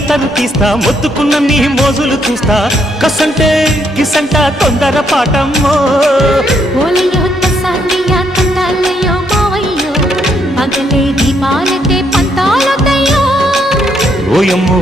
అత్తరు తీస్తా మొత్తుకున్న నీ మోజులు చూస్తా కసంటే కిసంట తొందర పాటమ్మో ఓలయ్యో తసానియా తందాలయ్యో మావయ్యో పగలే దీపాలకే పంతాలొద్దయ్యో ఓయమ్మో